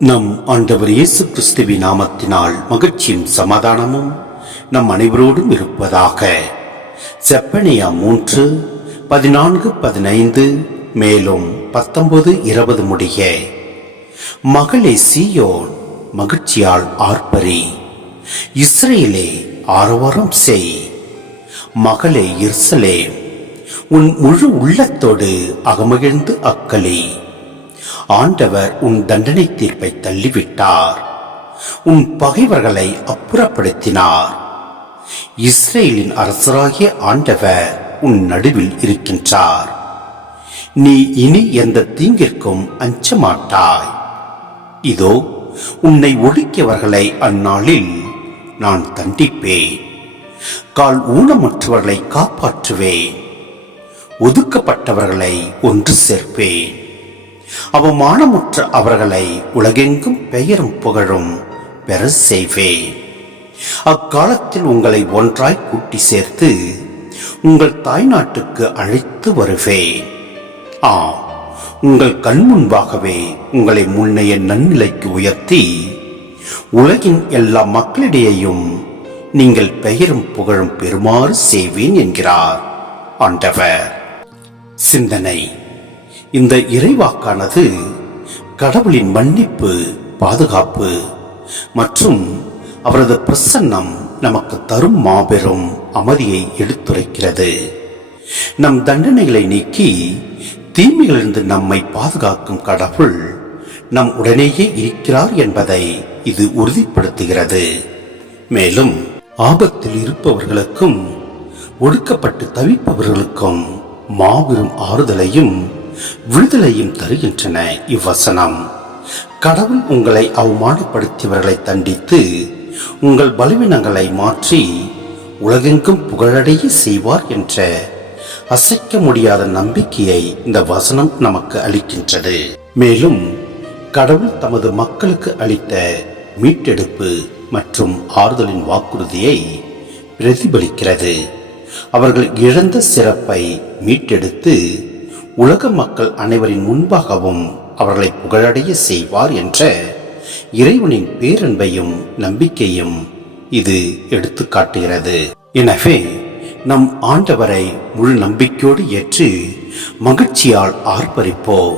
நம் ஆண்டவர் இயேசு கிறிஸ்துவின் நாமத்தினால் மகிழ்ச்சியும் சமாதானமும் நம் அனைவரோடும் இருப்பதாக. செப்பனியா 3:14-15 மேலும் 19-20 முடிய. மகளே சீயோன், மகிழ்ச்சியால் ஆர்ப்பரி, இஸ்ரேலே ஆரவாரம் செய். மகளே எருசலேம், உன் முழு உள்ளத்தோடு அகமகிழ்ந்து அக்களி. ஆண்டவர் உன் தண்டனை தீர்ப்பை தள்ளிவிட்டார், உன் பகைவர்களை அப்புறப்படுத்தினார். இஸ்ரேலின் அரசராகிய ஆண்டவர் உன் நடுவில் இருக்கின்றார். நீ இனி எந்த தீங்கிற்கும் அஞ்ச மாட்டாய். இதோ உன்னை ஒடுக்கியவர்களை அந்நாளில் நான் தண்டிப்பேன். கால் ஊனமற்றவர்களை காப்பாற்றுவேன். ஒதுக்கப்பட்டவர்களை ஒன்று சேர்ப்பேன். அவமானமுற்ற அவர்களை உலகெங்கும் பெயரும் புகழும் பெற செய்வேன். அக்காலத்தில் உங்களை ஒன்றாய் கூட்டி சேர்த்து உங்கள் தாய்நாட்டுக்கு அழைத்து வருவேன். உங்கள் கண் முன்பாகவே உங்களை முன்னைய நன்னிலைக்கு உயர்த்தி உலகின் எல்லா மக்களிடையேயும் நீங்கள் பெயரும் புகழும் பெறுமாறு செய்வேன் என்கிறார் ஆண்டவர். சிந்தனை: இந்த இறைவாக்கானது கடவுளின் மன்னிப்பு, பாதுகாப்பு மற்றும் அவரது பிரசன்னம் நமக்கு தரும் மாபெரும் அமைதியை எடுத்துரைக்கிறது. நம் தண்டனைகளை நீக்கி தீமைகளிலிருந்து நம்மை பாதுகாக்கும் கடவுள் நம் உடனேயே இருக்கிறார் என்பதை இது உறுதிப்படுத்துகிறது. மேலும் ஆபத்தில் இருப்பவர்களுக்கும் ஒடுக்கப்பட்டு தவிப்பவர்களுக்கும் மாபெரும் ஆறுதலையும் விடுதலையும் தருகின்றன இவ்வசனம். கடவுள் உங்களை அவமானப்படுத்தியவர்களை தண்டித்து உங்கள் பலவீனங்களை மாற்றி உலகெங்கும் புகழடைய செய்வார் என்ற அசைக்க முடியாத நம்பிக்கையை இந்த வசனம் நமக்கு அளிக்கின்றது. மேலும் கடவுள் தமது மக்களுக்கு அளித்த மீட்டெடுப்பு மற்றும் ஆறுதலின் வாக்குறுதியை பிரதிபலிக்கிறது. அவர்கள் இழந்த சிறப்பை மீட்டெடுத்து உலக மக்கள் அனைவரின் முன்பாகவும் அவர்களை புகழடைய செய்வார் என்ற இறைவனின் பேரன்பையும் நம்பிக்கையும் இது எடுத்து காட்டுகிறது. எனவே நம் ஆண்டவரை முழு நம்பிக்கையோடு ஏற்று மகிழ்ச்சியால் ஆர்ப்பரிப்போம்.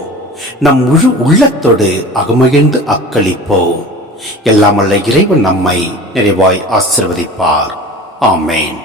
நம் முழு உள்ளத்தோடு அகமகிழ்ந்து அக்களிப்போம். எல்லாமல்ல இறைவன் நம்மை நிறைவாய் ஆசீர்வதிப்பார். ஆமேன்.